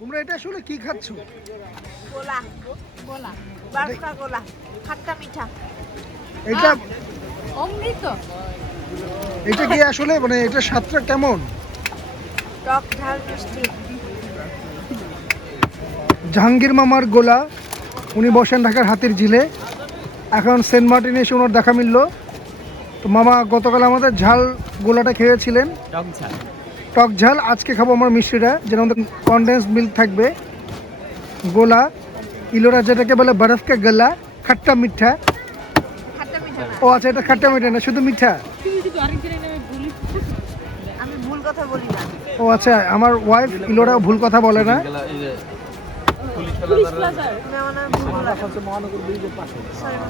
তোমরা এটা আসলে কি খাচ্ছ? গোলা গোলা বারকা গোলা খাট্টা মিঠা এটা অমৃত এটা কি আসলে মানে এটা স্বাদটা কেমন? টক ঝাল মিষ্টি জাহাঙ্গীর মামার গোলা, উনি বসেন ঢাকার হাতির ঝিলে। এখন সেন্ট মার্টিনে এসে ওনার দেখা মিলল। তো মামা গতকাল আমাদের ঝাল গোলাটা খেয়েছিলেন, টক ঝাল। আজকে খাবো আমরা মিষ্টিটা, যেটা আমাদের কনডেন্স মিল্ক থাকবে, গোলা, ইলোরা যেটাকে বলে বরফকে গলা, খাট্টা মিঠা। খাট্টা মিঠা না ও আচ্ছা, এটা খাট্টা মিঠা না, শুধু মিঠা। আমি ভুল কথা বলি না ও আচ্ছা, আমার ওয়াইফ ইলোরা ভুল কথা বলে না।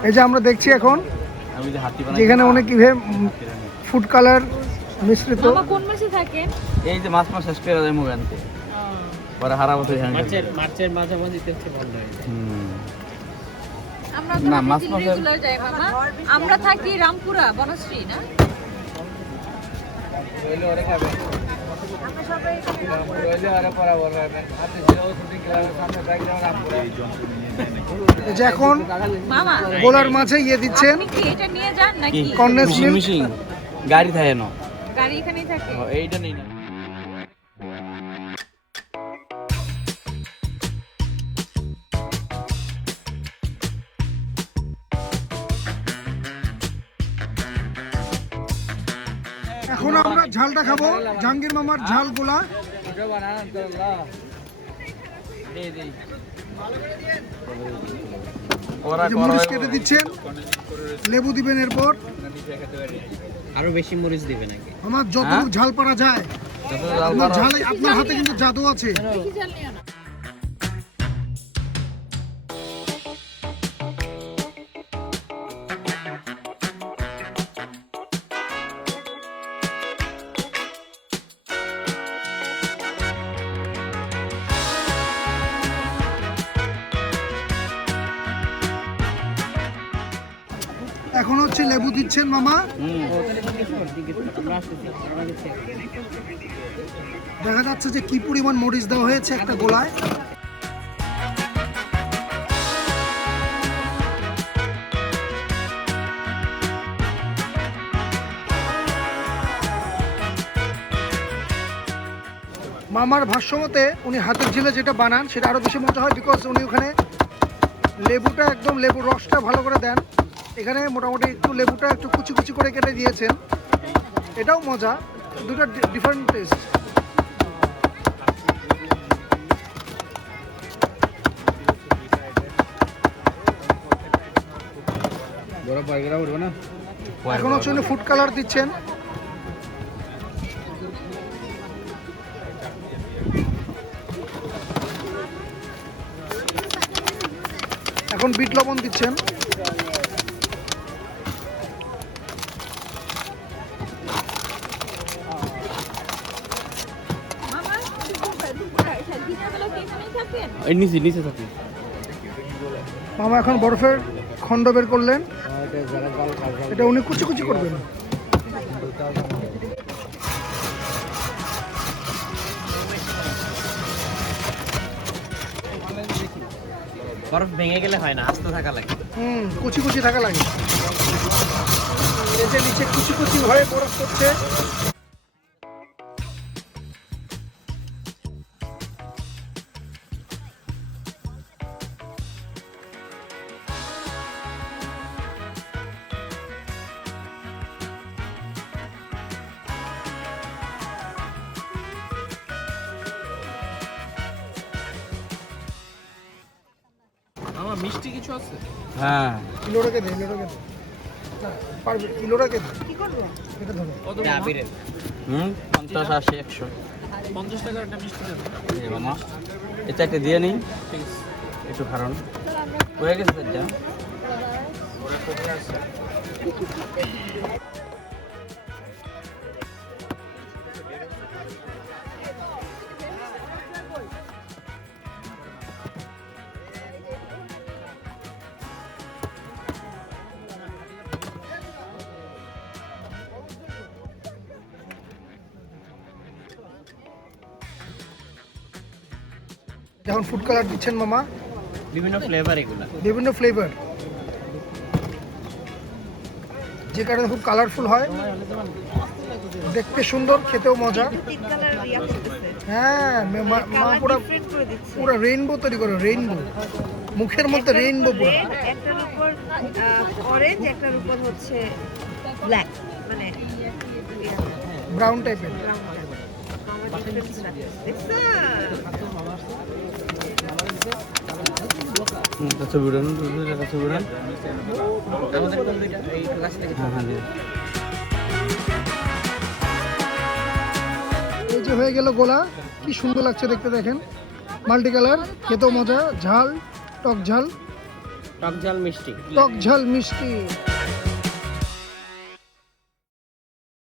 এই যে আমরা দেখছি এখন যেখানে অনেক ফুড কালার মিশ্রিত। কোন মাসে থাকে? এই যে মাছ শেষ করে দেয় মুখ আনতে পরে হারা বছর মার্চের মাঝামাঝি তেলছে বন্ধ হয়ে যায়। আমরা তো মাছ রেগুলার যাই মামা। আমরা থাকি রামপুরা বনশ্রী না? রইলে ওরে খাবে আমরা সবাই রইলে ওরে পড়া বলবে আপনি জিরো শুটিং ক্লাবের সামনে ব্যাগ দেওয়া রামপুরা এই যে এখন মামা গোলার মাঝে ইয়ে দিচ্ছেন, আপনি কি এটা নিয়ে যান নাকি? Condense milk. মিশিং গাড়ি থাকে না গাড়ি এখানেই থাকে। এইটা নেই না এখন আমরা ঝালটা খাবো, জাহাঙ্গীর মামার ঝাল গোলা। এটা বানান তো আল্লাহ দে দে ওরা এই যে মরিচ কেটে দিচ্ছেন, লেবু দিবেন এরপর। আরো বেশি মরিচ দিবে নাকি? আমার যতটুকু ঝাল পারা যায়। আপনার ঝাল, আপনার হাতে কিন্তু জাদু আছে। বেশি ঝাল নিও না। এখন হচ্ছে লেবু দিচ্ছেন মামা। দেখা যাচ্ছে যে কি পরিমাণ মরিচ দেওয়া হয়েছে একটা গোলায়। মামার ভাষ্যমতে উনি হাতের ঝিলে যেটা বানান সেটা আরো বেশি মজা হয়, বিকজ উনি ওখানে লেবুটা একদম লেবুর রসটা ভালো করে দেন। এখানে মোটামুটি একটু লেবুটা একটু কুচি কুচি করে কেটে দিয়েছেন, এটাও মজা, দুটো ডিফারেন্ট টেস্ট। বড় বার্গার উঠবে না? এখন হচ্ছে উনি ফুড কালার দিচ্ছেন। এখন বিট লবণ দিচ্ছেন। মামা দিনের বেলা কি এখানেই থাকেন? এই নিচে থাকি মামা এখন বরফের খণ্ড বের করলেন, এটা উনি কুচি কুচি করবেন। বরফ ভেঙে গেলে হয় না, আস্তে থাকা লাগে। কুচি কুচি থাকা লাগে। এই যে নিচে কুচি কুচি হয়ে বরফ করছে। আমার মিষ্টি কিছু আছে? হ্যাঁ কিলোটাকে দে, কিলোটাকে দে। না, পারবে, কিলোটাকে দে। কি করবে এটা ধরো। কত? 50 80 100 50 টাকার একটা মিষ্টি দেন। এই মামা এটা একটা দিয়ে নেই ঠিক আছে। একটু কারণ হয়ে গেছে যা এখন ফুড কালার দিচ্ছেন মামা, বিভিন্ন ফ্লেভার এগুলা। বিভিন্ন ফ্লেভার, যে কারণে খুব কালারফুল হয়, দেখতে সুন্দর, খেতেও মজা। তিন কালার ইয়া করতেছে হ্যাঁ, মা পুরো ডিফারেন্ট করে দিচ্ছে পুরো রেইনবো তৈরি করে, রেইনবো, মুখের মধ্যে রেইনবো পুরো। রেড, একটার উপর অরেঞ্জ, একটার উপর হচ্ছে ব্ল্যাক, মানে ব্রাউন টাইপের। ছবি উড়ান, ছবি উড়ান। এই যে হয়ে গেল গোলা, কি সুন্দর লাগছে দেখতে, দেখেন মাল্টি কালার, খেতেও মজা, ঝাল, টক ঝাল, টক ঝাল মিষ্টি। টক ঝাল মিষ্টি।